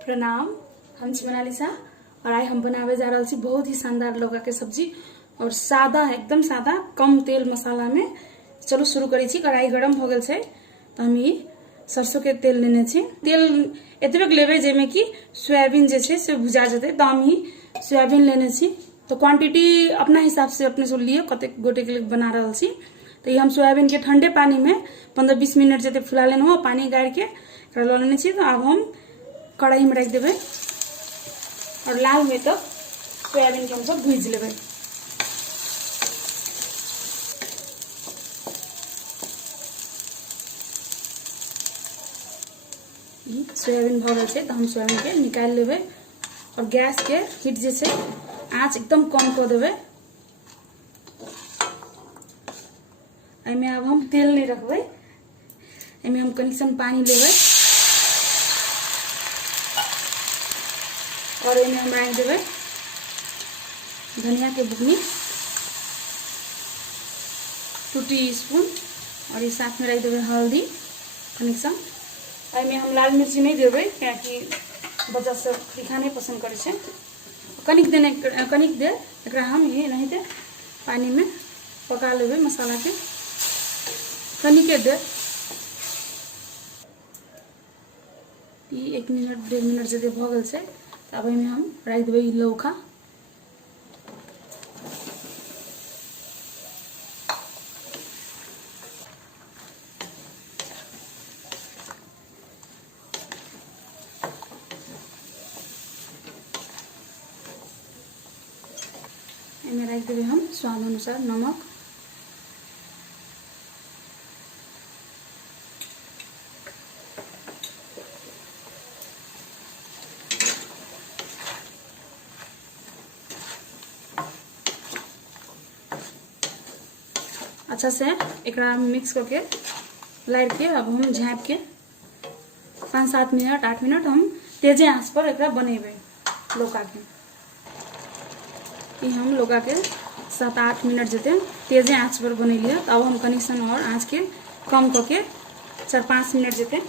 प्रणाम, हम छी मोनालिसा और आज हम बनावे जा रहा छी बहुत ही शानदार लौका के सब्जी और सादा, एकदम सादा, कम तेल मसाला में। चलो शुरू करी छी। कढ़ाई गरम हो गल छे तो हम ई सरसों के तेल लेने छी। तेल एतबे लेबे जेमे कि सोयाबीन जे छे से भुजा जते। तो हम ही सोयाबीन लेने छी तो क्वांटिटी अपना हिसाब से अपने से लिए कते गोटे के लिए बना रहा छी। तो ये हम सोयाबीन के ठंडे पानी में 15-20 मिनट जते फुला लेना हो, पानी गाड़ के ल लेने छी। तो अब हम कढ़ाई में रख देवे और लाल हुए तक सोयाबीन के हम सब भूज लेवे। सोयाबीन भगल छे तो हम सोयाबीन के निकाल लेवे और गैस के हीट जे छे आँच एकदम कम कर देवे। एमे अब हम तेल नहीं रखबे, एमे हम कनिसन पानी लेवे और एमे हम रख देवे धनिया के बुकनी 2 टीस्पून और इस साथ में रख देवे हल्दी कनिसन। एमे हम लाल मिर्ची नहीं देवे क्योंकि बच्चा सब तीखा नहीं पसंद करे छे। कनिक देर एकरा हम ये नहीं दे पानी में पका लेवे मसाला के कनिके देर। 1 मिनट 1.5 मिनट जते भगल छे तब एमे हम रख देवे लौका। एमे रख देवे हम स्वाद अनुसार नमक। अच्छा से एकरा मिक्स करके लाइट के अब हम झाँप के 5-7 मिनट 8 मिनट हम तेजे आंच पर एकरा बनेबे लौका के। ये हम लौका के 7-8 मिनट जते तेजे आंच पर बनेलिए। अब हम कनिसन और आंच के कम करके 4-5 मिनट जते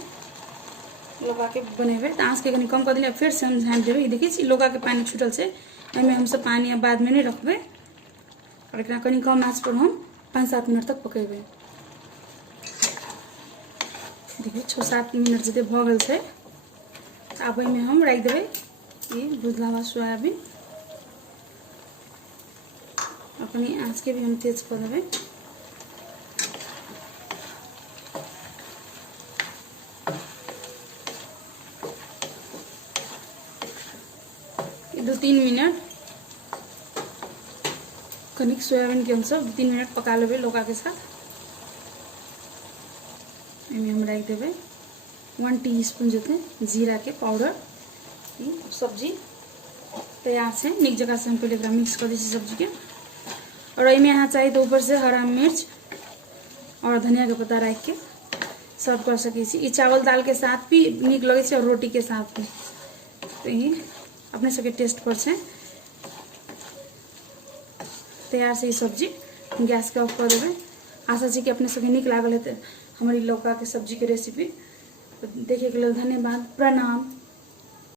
लौका के बनेबे। तो आंच के कनी कम कर दिले, फिर से हम झाँप देवे। देखिए छी लौका के पानी छूटल से, एमे हम सब पानी बाद में नहीं रखबे और एकरा कनी कम आंच पर हम 5-7 मिनट तक पकेबे। देखिए 6-7 मिनट जते भगल छे। अब एमे हम रख देवे ये भुजला हुआ सोयाबीन। अपनी आंच के भी हम तेज कर देवे। ये 2-3 मिनट कनिक सोयाबीन के हम सब 2-3 मिनट पका लेवे लौका के साथ। एमे हम रख देवे 1 टीस्पून जते जीरा के पाउडर। सब्जी तैयार है। निक जगह से हम पहले एकरा मिक्स कर दी सब्जी के और एमे यहाँ चाहिए तो ऊपर से हरा मिर्च और धनिया के पत्ता रख के सर्व कर सके छी। चावल दाल के साथ भी निक लगे छे और रोटी के साथ भी। तो ये अपने सबके टेस्ट पर से तैयार से सब्जी गैस के ऑफ कर देवे। आशा छी कि अपने सबके निक लागल हेते हमारी लौका के सब्जी के रेसिपी। देखे के लिए धन्यवाद। प्रणाम।